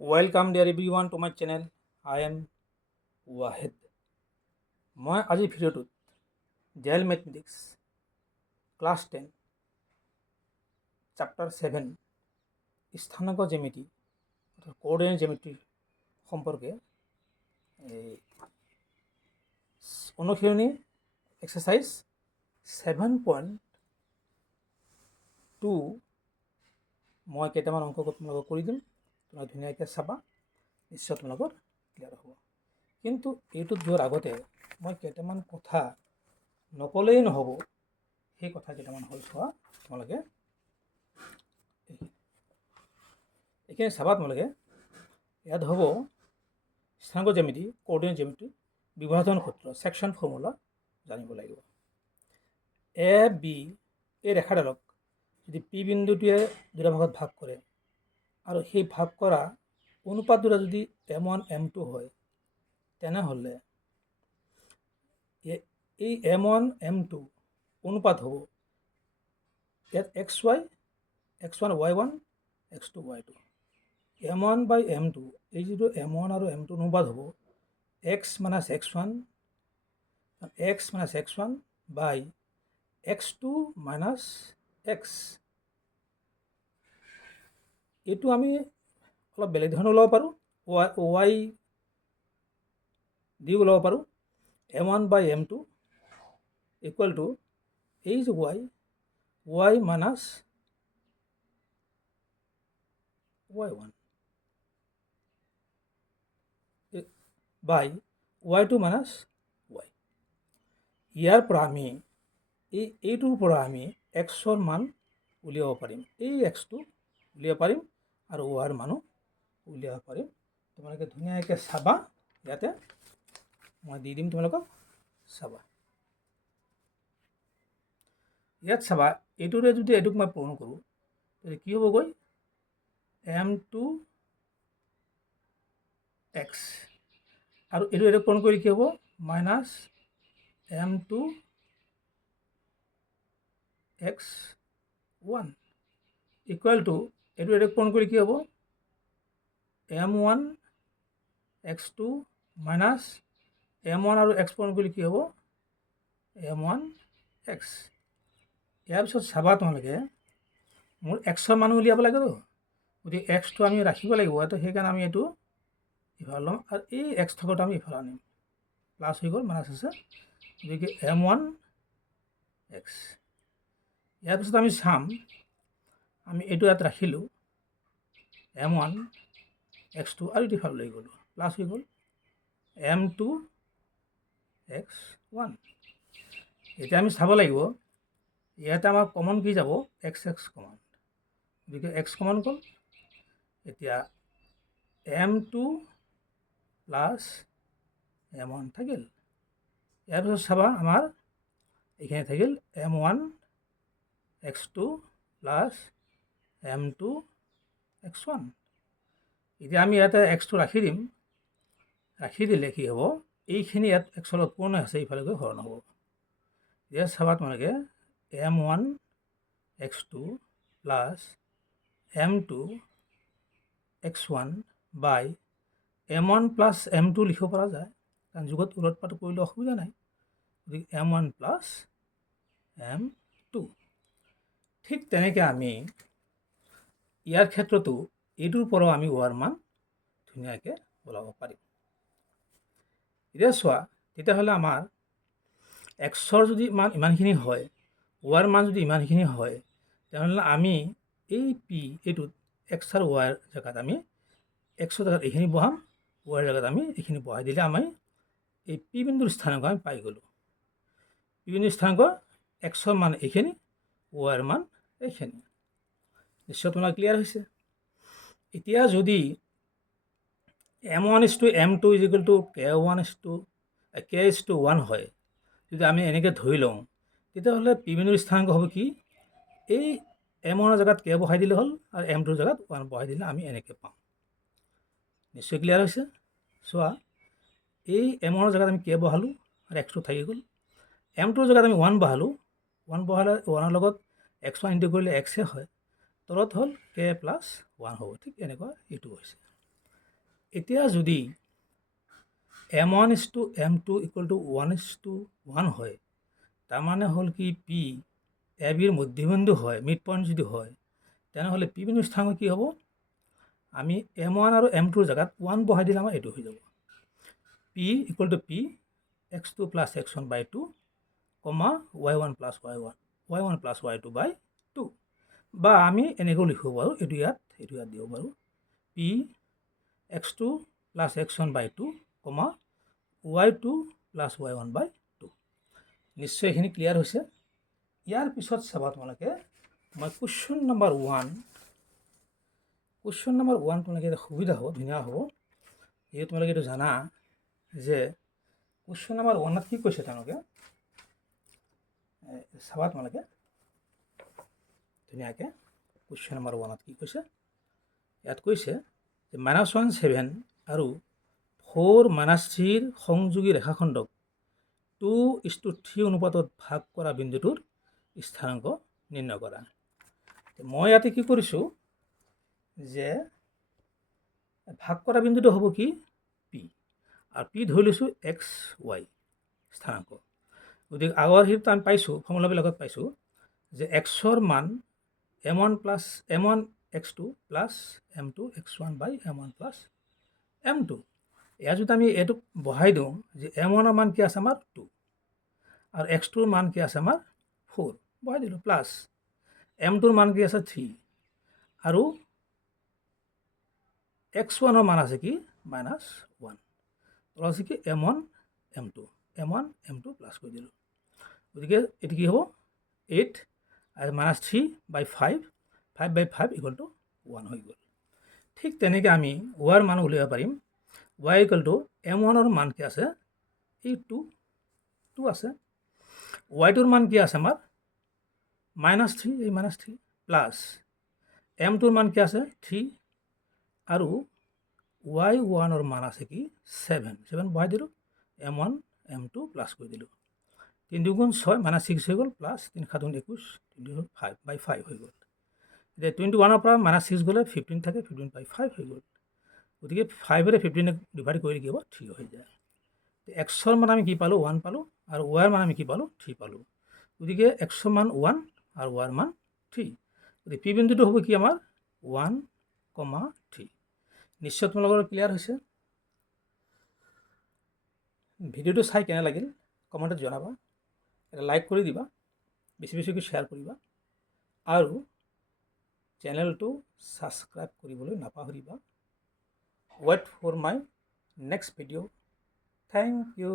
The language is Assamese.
Welcome dear everyone to my channel. I am Wahid. মই আজি ভিডিঅ'টোত জেল মেথমেটিক্স ক্লাছ 10 চেপ্টাৰ 7 স্থানাংক জ্যামিতি অৰ্থাৎ কোঅৰ্ডিনেট জ্যামিতিৰ সম্পৰ্কে অনুশীলনী এক্সাৰসাইজ 7.2 মই কেইটামান অংক তোমালোকক কৰি দিম। তোমালোকে ধুনীয়াকৈ চাবা, নিশ্চয় তোমালোকৰ ক্লিয়াৰ হ'ব। কিন্তু এইটোত যোৱাৰ আগতে মই কেইটামান কথা নকলেই নহ'ব, সেই কথা কেইটামান হ'ল চোৱা। তোমালোকে এইখিনি চাবা। তোমালোকে ইয়াত হ'ব স্থানাংক জ্যামিতি, কোঅৰ্ডিনেট জ্যামিতি, বিভাজন সূত্ৰ, ছেকশ্যন ফৰ্মুলা জানিব লাগিব। এ বি এই ৰেখাডালক যদি পি বিন্দুটোৱে দুটা ভাগত ভাগ কৰে আৰু সেই ভাগ কৰা অনুপাত দুটা যদি M1 M2 হয়, তেনেহ'লে এই M1 M2 অনুপাত হ'ব ইয়াত XY, X1 Y1, X2 Y2। M1 by M2 এই যিটো M1 আৰু M2 অনুপাত হ'ব X minus X1 by X2 minus X। এইটো আমি অলপ বেলেগ ধৰণে ওলাব পাৰোঁ, Y দি ওলাব পাৰোঁ। M1 by M2 equal to এই যে Y minus Y1 by Y2 minus Y। ইয়াৰ পৰা আমি এইটোৰ পৰা আমি Xৰ মান উলিয়াব পাৰিম, এই Xটো উলিয়াব পাৰিম আৰু Yৰ মানো উলিয়াব পাৰিম। তোমালোকে ধুনীয়াকৈ চাবা, ইয়াতে মই দি দিম, তোমালোকক চাবা। ইয়াত চাবা, এইটোৰে যদি এইটোক মই পূৰণ কৰোঁ তেতিয়া কি হ'বগৈ, M2X আৰু এইটো পূৰণ কৰি কি হ'ব, মাইনাছ M2X1 ইকুৱেল টু এইটো পূৰণ কৰি কি হ'ব, M1X2 মাইনাছ M1 আৰু X পূৰণ কৰি কি হ'ব, M1X। ইয়াৰ পিছত চাবা তোমালোকে, মোৰ Xৰ মান উলিয়াব লাগেতো, গতিকে Xটো আমি ৰাখিব লাগিব। তো সেইকাৰণে আমি এইটো ইফালে ল'ম আৰু এই X থকাটো আমি ইফালে আনিম, প্লাছ হৈ গ'ল, মাইনাছ আছে, গতিকে M1X। ইয়াৰ পিছত আমি চাম, আমি এইটো ইয়াত ৰাখিলোঁ M1X2 আৰু এইটো ইফালে লৈ গ'লোঁ, প্লাছ হৈ গ'ল M2X1। এতিয়া আমি চাব লাগিব, ইয়াতে আমাৰ কমন কি যাব, X কমন, গতিকে X কমন গ'ল। এতিয়া M2 প্লাছ M1 থাকিল। ইয়াৰ পিছত চাবা, আমাৰ এইখিনি থাকিল M1X2 প্লাছ M2X1। এতিয়া আমি ইয়াতে Xটো ৰাখি দিম, ৰাখি দিলে কি হ'ব, এইখিনি ইয়াত Xৰ লগত পূৰণ আছে, ইফালে গৈ হৰণ হ'ব। এতিয়া চাবা তোমালোকে, M1X2 প্লাছ M2X1 বাই M1 প্লাছ M2 লিখিব পৰা যায়, কাৰণ যুগত উলট পালট কৰিলে অসুবিধা নাই, গতিকে M1 প্লাছ M2। ঠিক তেনেকৈ আমি ইয়াৰ ক্ষেত্ৰতো এইটোৰ পৰাও আমি Yৰ মান ধুনীয়াকৈ ওলাব পাৰিম। এতিয়া চোৱা, তেতিয়াহ'লে আমাৰ Xৰ যদি মান ইমানখিনি হয়, Yৰ মান যদি ইমানখিনি হয়, তেনেহ'লে আমি এই এইটোত X আৰু Yৰ জেগাত আমি Xৰ জেগাত এইখিনি বহাম, Yৰ জেগাত আমি এইখিনি বহাই দিলে আমি এই P বিন্দুৰ স্থানাংক আমি পাই গ'লোঁ। P বিন্দুৰ স্থানাংক Xৰ মান এইখিনি, Yৰ মান এইখিনি। নিশ্চয় তোমাৰ ক্লিয়াৰ হৈছে। এতিয়া যদি M1:M2 ইকুৱেল টু K1:1 হয়, যদি আমি এনেকৈ ধৰি লওঁ, তেতিয়াহ'লে P বিন্দুৰ স্থানাংক হ'ব কি, এই M1ৰ জেগাত K বহাই দিলে হ'ল আৰু M2ৰ জেগাত 1 বহাই দিলে আমি এনেকৈ পাম। নিশ্চয় ক্লিয়াৰ হৈছে। চোৱা, এই M1ৰ জেগাত আমি K বহালোঁ আৰু X2 থাকি গ'ল। M2ৰ জেগাত আমি 1 বহালোঁ, 1 বহালে 1ৰ লগত X1 ইণ্টু কৰিলে X হয়, তলত হ'ল K প্লাছ 1 হ'ব। ঠিক এনেকুৱা এইটো হৈছে। এতিয়া যদি m1:m2 = 1:1 হয়, তাৰমানে হ'ল কি পি এ বিৰ মধ্যবিন্দু হয়, মিড পইণ্ট যদি হয়, তেনেহ'লে পি বিন্দু স্থানাংক কি হ'ব? আমি m1 আৰু m2ৰ জেগাত 1 বহাই দিলে আমাৰ এইটো হৈ যাব। p = p x2 + x1/2, y1 + y2/2, বা আমি এনেকৈও লিখিব পাৰোঁ, এইটো ইয়াত দিব পাৰোঁ, p x2 + x1/2, y2 + y1/2। নিশ্চয় এইখিনি ক্লিয়াৰ হৈছে। ইয়াৰ পিছত চাবা তোমালোকে, মই কুৱেশ্যন নম্বৰ 1 তোমালোকে সুবিধা হ'ব, ধুনীয়া হ'ব। এই তোমালোকে এইটো জানা যে কুৱেশ্যন নম্বৰ 1ত কি কৈছে তেওঁলোকে, চাবা তোমালোকে ধুনীয়াকৈ। কুৱেশ্যন নম্বৰ 1ত কি কৈছে, ইয়াত কৈছে যে -1 7 আৰু 4 -3ৰ সংযোগী ৰেখাখণ্ডক 2:3 অনুপাতত ভাগ কৰা বিন্দুটোৰ স্থানাংক নিৰ্ণয় কৰা। মই ইয়াতে কি কৰিছোঁ যে ভাগ কৰা বিন্দুটো হ'ব কি পি, আৰু পি ধৰি লৈছোঁ XY স্থানাংক। গতিকে আগৰ হেৰিত আমি পাইছোঁ, ফৰ্মুলাবিলাকত পাইছোঁ যে এক্সৰ মান m1 x2 + m2 x1/m1 + m2। ইয়াত যদি আমি এইটো বহাই দিওঁ যে m1ৰ মান কি আছে আমাৰ 2 আৰু x2ৰ মান কি আছে আমাৰ 4, বহাই দিলোঁ, প্লাছ m2ৰ মান কি আছে 3 আৰু x1ৰ মান আছে কি -1, আছে কি m1 m2 প্লাছ কৰি দিলোঁ। গতিকে এইটো কি হ'ব 8 আৰু -3/5, 5/5 = 1 হৈ গ'ল। ঠিক তেনেকৈ আমি y ৰ মান উলিয়াব পাৰিম। y = m1ৰ মান কি আছে, এই 2 আছে, y2ৰ মান কি আছে আমাৰ -3, এই -3, প্লাছ m2ৰ মান কি আছে 3 আৰু y1ৰ মান আছে কি 7 বহাই দিলোঁ, m1 m2 প্লাছ কৰি দিলোঁ। 3 × 6 -6 হৈ গ'ল, প্লাছ 3 × 7 = 21, 5/5 হৈ গ'ল। এতিয়া 21ৰ পৰা -6 গ'লে 15 থাকে, 15/5 হৈ গ'ল। গতিকে 5ৰে 15 ডিভাইড কৰি কি হ'ব 3 হৈ যায়। এক্সৰ মান আমি কি পালোঁ 1 পালোঁ, আৰু ৱাইৰ মান আমি কি পালোঁ 3 পালোঁ। গতিকে এক্সৰ মান 1 আৰু ৱাইৰ মান 3। গতিকে পি বিন্দুটো হ'ব কি আমাৰ 1, 3। নিশ্চয় তোমালোকৰ ক্লিয়াৰ হৈছে। ভিডিঅ'টো চাই কেনে লাগিল কমেণ্টত জনাবা, এটা লাইক কৰি দিবা, বেছিকৈ শ্বেয়াৰ কৰিবা, আৰু চেনেলটো ছাবস্ক্ৰাইব কৰিবলৈ নাপাহৰিবা। Wait for my next video'. Thank U.